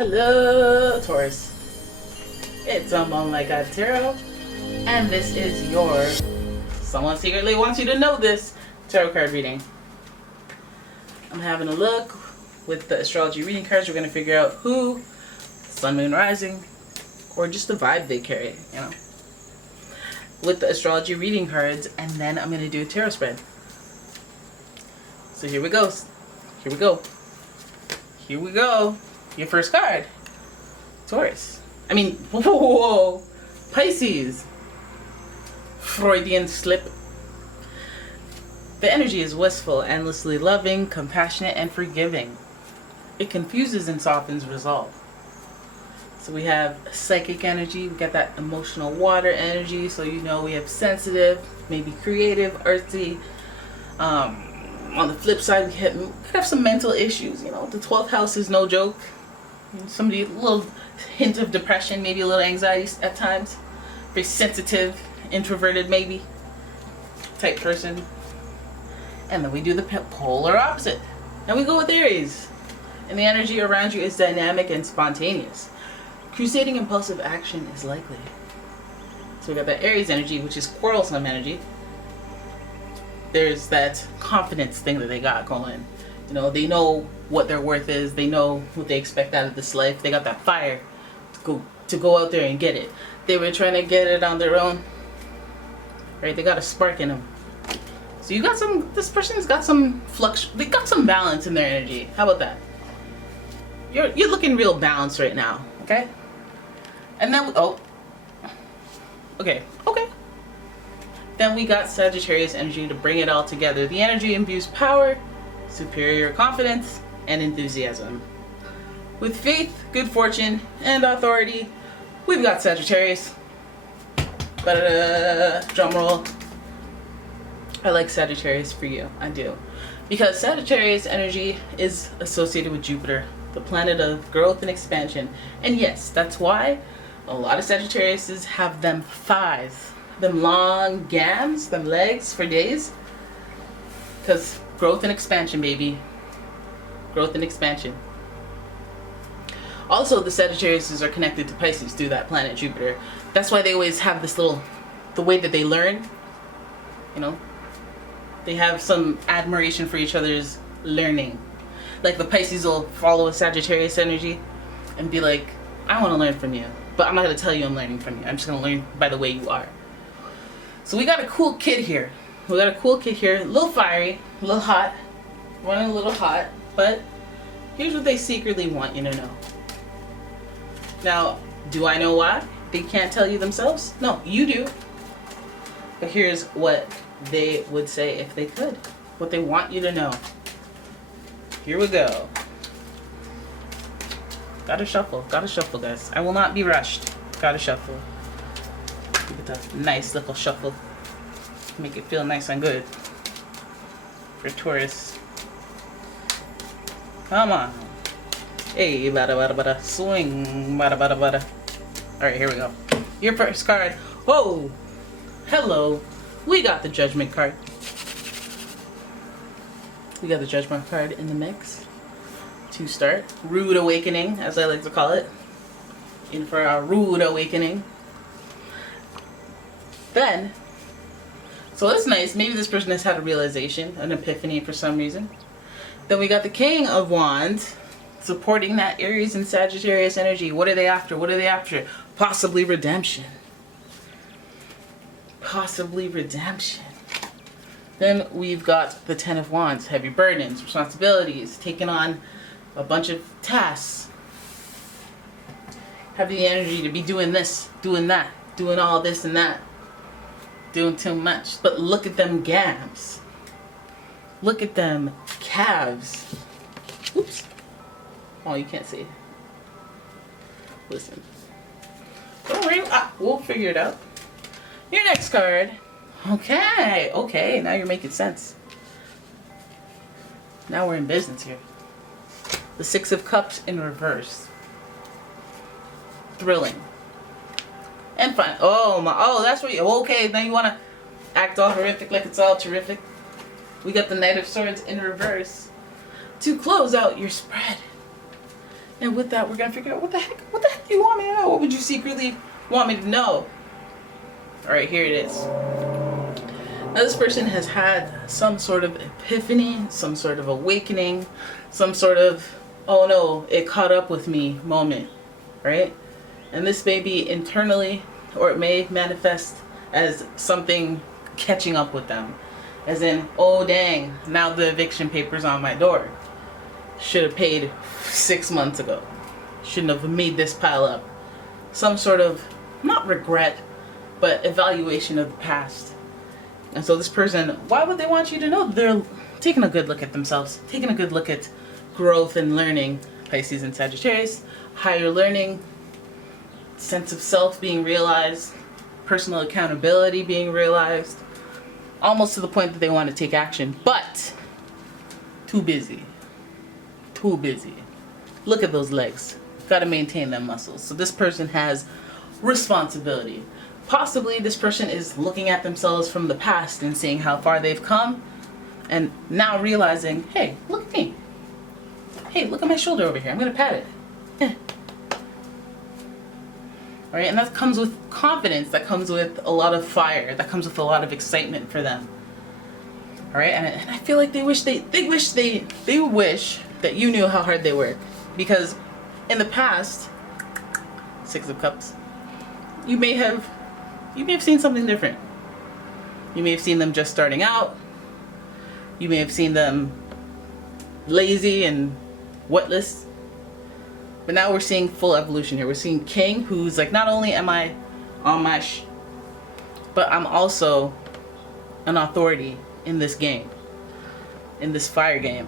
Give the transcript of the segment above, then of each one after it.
Hello, Taurus. It's umomgtarot, and this is your someone secretly wants you to know this tarot card reading. I'm having a look with the astrology reading cards. We're going to figure out who, sun, moon, rising, or just the vibe they carry, you know, with the astrology reading cards, and then I'm going to do a tarot spread. So here we go. Here we go. Here we go. Your first card, Taurus. Whoa, Pisces. Freudian slip. The energy is wistful, endlessly loving, compassionate, and forgiving. It confuses and softens resolve. So we have psychic energy. We got that emotional water energy. So you know we have sensitive, maybe creative, artsy. On the flip side, we have some mental issues. You know, the 12th house is no joke. Somebody, a little hint of depression, maybe a little anxiety at times. Very sensitive, introverted maybe type person. And then we do the polar opposite. And we go with Aries. And the energy around you is dynamic and spontaneous. Crusading impulsive action is likely. So we got that Aries energy, which is quarrelsome energy. There's that confidence thing that they got going. You know, they know what their worth is. They know what they expect out of this life. They got that fire to go out there and get it. They were trying to get it on their own. Right? They got a spark in them. So you got this person's got some they got some balance in their energy. How about that? You're looking real balanced right now, okay? And then, okay. Then we got Sagittarius energy to bring it all together. The energy imbues power, superior confidence, and enthusiasm. With faith, good fortune, and authority, we've got Sagittarius. Drum roll. I like Sagittarius for you. I do. Because Sagittarius energy is associated with Jupiter, the planet of growth and expansion. And yes, that's why a lot of Sagittariuses have them thighs. Them long gams, them legs for days. Because growth and expansion, baby. Growth and expansion. Also, the Sagittariuses are connected to Pisces through that planet Jupiter. That's why they always have this the way that they learn. You know, they have some admiration for each other's learning. Like the Pisces will follow a Sagittarius energy and be like, I want to learn from you. But I'm not going to tell you I'm learning from you. I'm just going to learn by the way you are. So we got a cool kid here. A little fiery, a little hot, running a little hot, but here's what they secretly want you to know. Now, do I know why? They can't tell you themselves? No, you do. But here's what they would say if they could. What they want you to know. Here we go. Gotta shuffle, guys. I will not be rushed. Gotta shuffle. Look at that nice little shuffle. Make it feel nice and good. For Taurus. Come on. Hey, bada bada bada. Swing, bada bada bada. Alright, here we go. Your first card. Whoa! Hello. We got the Judgment card. We got the Judgment card in the mix. To start. Rude awakening, as I like to call it. In for a rude awakening. Then, so that's nice. Maybe this person has had a realization, an epiphany for some reason. Then we got the King of Wands supporting that Aries and Sagittarius energy. What are they after? What are they after? Possibly redemption. Possibly redemption. Then we've got the Ten of Wands, heavy burdens, responsibilities, taking on a bunch of tasks. Having the energy to be doing this, doing that, doing all this and that. Doing too much. But look at them gams. Look at them calves. Oops. Oh, you can't see. Listen. Don't worry. We'll figure it out. Your next card. Okay. Now you're making sense. Now we're in business here. The Six of Cups in reverse. Thrilling. And fun. Oh, that's what okay, now you want to act all horrific like it's all terrific. We got the Knight of Swords in reverse. To close out your spread, And with that, we're gonna figure out what the heck do you want me to know? What would you secretly want me to know? All right, here it is. Now this person has had some sort of epiphany, some sort of awakening, some sort of, oh no, it caught up with me moment, right? And this may be internally, or it may manifest as something catching up with them. As in, oh dang, now the eviction paper's on my door. Should have paid 6 months ago. Shouldn't have made this pile up. Some sort of, not regret, but evaluation of the past. And so this person, why would they want you to know? They're taking a good look at themselves, taking a good look at growth and learning. Pisces and Sagittarius, higher learning, sense of self being realized, personal accountability being realized, almost to the point that they want to take action, but too busy. Too busy. Look at those legs. Got to maintain them muscles. So this person has responsibility. Possibly this person is looking at themselves from the past and seeing how far they've come, and now realizing, hey, look at me. Hey, look at my shoulder over here. I'm going to pat it. Right? And that comes with confidence. That comes with a lot of fire. That comes with a lot of excitement for them. All right? And I feel like they wish that you knew how hard they work, because in the past, 6 of Cups, you may have seen something different. You may have seen them just starting out. You may have seen them lazy and witless. But now we're seeing full evolution here. We're seeing King, who's like, not only am I on my but I'm also an authority in this game, in this fire game.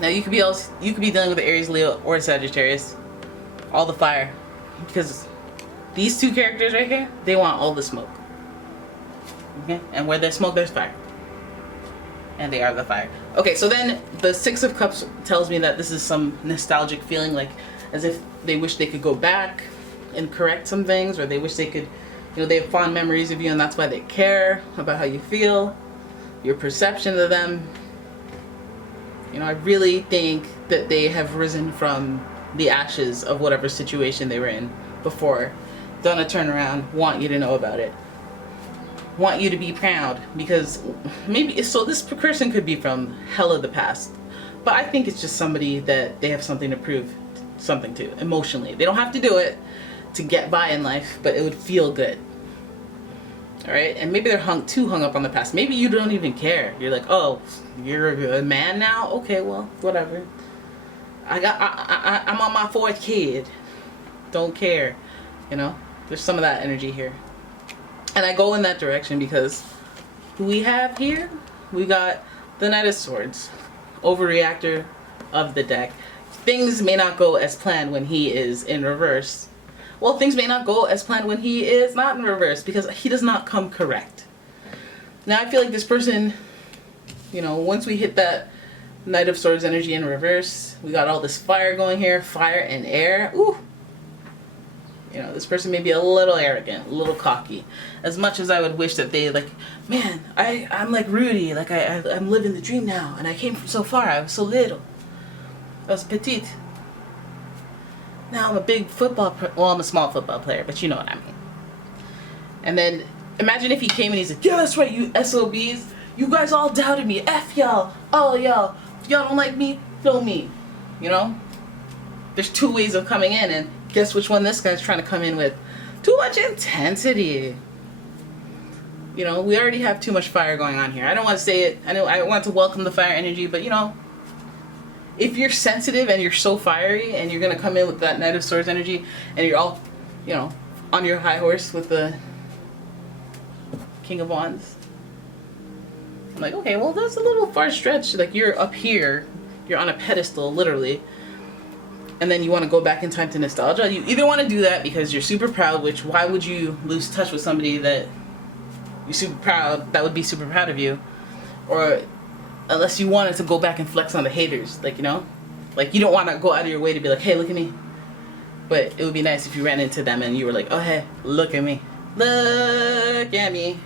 Now you could be dealing with the Aries, Leo, or Sagittarius, all the fire, because these two characters right here, they want all the smoke. Okay, and where there's smoke, there's fire, and they are the fire. Okay, so then the 6 of Cups tells me that this is some nostalgic feeling, like as if they wish they could go back and correct some things, or they wish they could, they have fond memories of you, and that's why they care about how you feel, your perception of them. I really think that they have risen from the ashes of whatever situation they were in before, done a turnaround, want you to know about it, want you to be proud, because maybe, so this person could be from hell of the past, but I think it's just somebody that they have something to prove something to emotionally. They don't have to do it to get by in life, but it would feel good. All right, and maybe they're too hung up on the past. Maybe you don't even care. You're like, oh, you're a man now? Okay, well, whatever. I'm on my 4th kid. Don't care. There's some of that energy here. And I go in that direction because who we have here, we got the Knight of Swords, overreactor of the deck. Things may not go as planned when he is in reverse. Well, things may not go as planned when he is not in reverse, because he does not come correct. Now, I feel like this person, once we hit that Knight of Swords energy in reverse, we got all this fire going here, fire and air. Ooh. This person may be a little arrogant, a little cocky. As much as I would wish that they, like, man, I'm like Rudy, like I'm living the dream now, and I came from so far, I was so little. I was petite. Now I'm a big I'm a small football player, but you know what I mean. And then imagine if he came and he's like, yeah, that's right, you SOBs. You guys all doubted me. F y'all. All y'all. If y'all don't like me, know me. There's 2 ways of coming in, and guess which one this guy's trying to come in with? Too much intensity. We already have too much fire going on here. I don't want to say it. I know I want to welcome the fire energy, but if you're sensitive and you're so fiery and you're going to come in with that Knight of Swords energy and you're all, on your high horse with the King of Wands, I'm like, okay, well, that's a little far stretch. Like, you're up here, you're on a pedestal, literally, and then you want to go back in time to nostalgia. You either want to do that because you're super proud, which why would you lose touch with somebody that you're super proud, that would be super proud of you, or unless you wanted to go back and flex on the haters, like, like you don't want to go out of your way to be like, hey, look at me. But it would be nice if you ran into them and you were like, oh, hey, look at me. Look at me.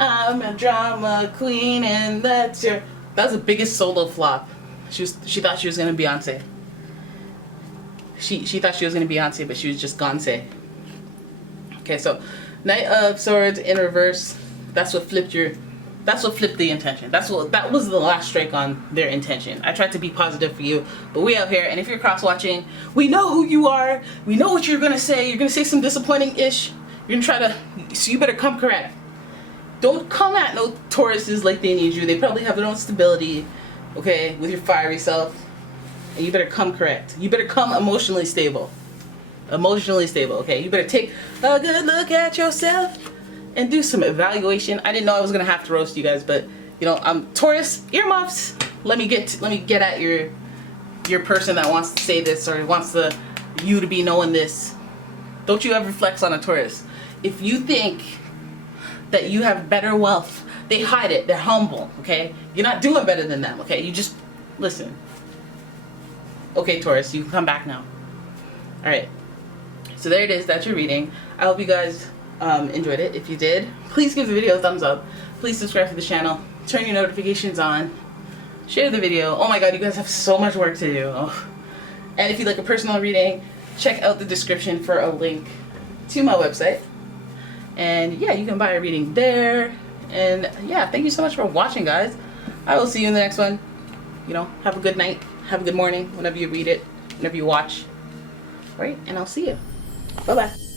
I'm a drama queen, and that was the biggest solo flop. She thought she was gonna Beyonce. She thought she was gonna be Beyonce, but she was just Gonse. Okay, so Knight of Swords in reverse. That's what flipped the intention. That was the last strike on their intention. I tried to be positive for you, but we out here, and if you're cross watching, we know who you are. We know what you're gonna say. You're gonna say some disappointing-ish. You're gonna try to, so you better come correct. Don't come at no Tauruses like they need you. They probably have their own stability, okay, with your fiery self. And you better come correct. You better come emotionally stable. Emotionally stable, okay? You better take a good look at yourself and do some evaluation. I didn't know I was gonna have to roast you guys, but you know, Taurus, earmuffs. Let me get at your person that wants to say this or wants you to be knowing this. Don't you ever flex on a Taurus. If you think that you have better wealth, they hide it. They're humble, okay? You're not doing better than them, okay? You just listen. Okay, Taurus, you can come back now. All right. So there it is. That's your reading. I hope you guys enjoyed it. If you did, please give the video a thumbs up. Please subscribe to the channel. Turn your notifications on. Share the video. Oh my god, you guys have so much work to do. Oh. And if you'd like a personal reading, check out the description for a link to my website. And yeah, you can buy a reading there. And yeah, thank you so much for watching, guys. I will see you in the next one. You know, have a good night. Have a good morning whenever you read it, whenever you watch. All right, and I'll see you. Bye-bye.